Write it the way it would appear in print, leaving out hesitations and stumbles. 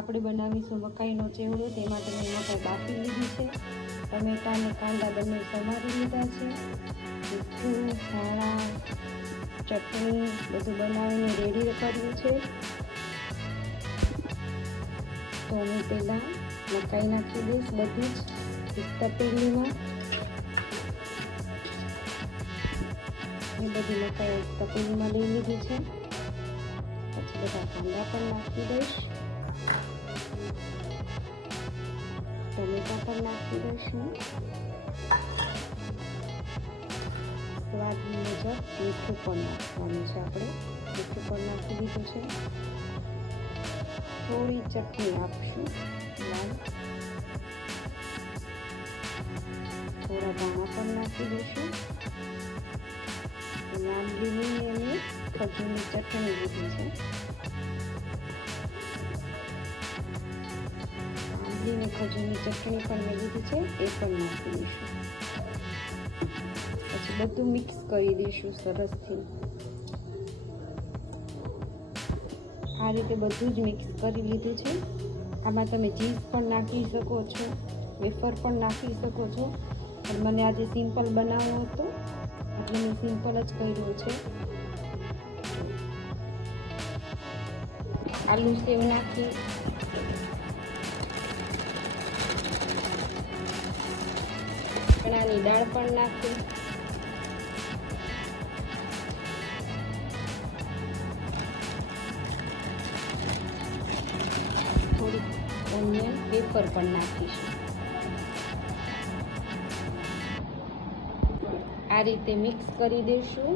આપણે બનાવીશું મકાઈનો ચેવડો. તે માટે મેં મકાઈ બાફી લીધી છે. ટમેટાં અને કાંદા બંને સમારી લીધા છે. મીઠું, ધાણા, ચટણી બધું બનાવીને રેડી કર્યું છે. તો હું પહેલાં મકાઈ નાખી દઈશ બધી જ એક તપેલીમાં. બધી મકાઈ તપેલીમાં લઈ લીધી છે. પછી બધા કાંદા પણ નાખી દઈશ, ટમેટા પણ નાખી દઈશું. સ્વાદ મુજબ મીઠું પણ નાખવાનું છે. આપણે મીઠું પણ નાખી દીધું છે. થોડી ચટણી આપશું લાલ, થોડા દાણા પણ નાખી દઈશું. આંબલીની અને ખજૂરની ચટણી લીધી છે. આંબલી અને ખજૂરની ચટણી પણ મેં લીધી છે, એ પણ નાખી દઈશું. પછી બધું મિક્સ કરી દઈશું સરસથી. આ રીતે બધું જ મિક્સ કરી લીધું છે. આમાં તમે ચીઝ પણ નાખી શકો છો, વેફર પણ નાખી શકો છો, પણ મને આજે સિમ્પલ બનાવવો હતો એટલે મેં સિમ્પલ જ કર્યું છે. આલુ સેવ નાખી, ચણાની દાળ પણ નાખી, થોડી ઓનિયન વેફર પણ નાખીશું. આ રીતે મિક્સ કરી દઈશું.